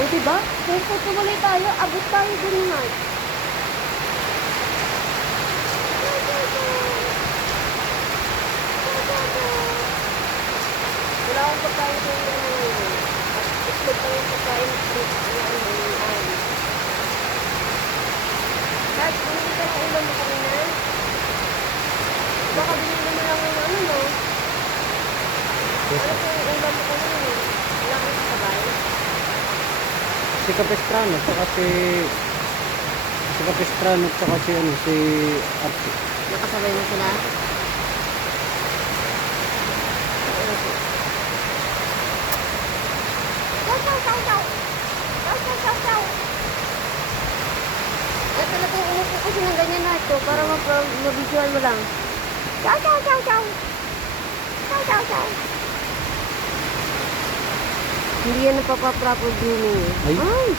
O, diba? Kaya tumuloy tayo, abot tayo dun na. Wala akong pagkain ko yung ngayon. At itlog pa yung pagkain ko yung ano. Kahit bumili ka ng ulam mo kanina, baka binili mo lang ng ano, no? Ano po yung ulam mo kanina? Wala kang kasabay? Si Capistrano, saka si Capistrano, saka si ano, si Archie. Nakasabay mo sila? Eh, talagang umupo kasi ng ganyan na ito para mabisual mo lang. Chow, chow, chow, chow. Chow, chow, chow. Hindi yan napapaproper grooming eh. Ay. Ay,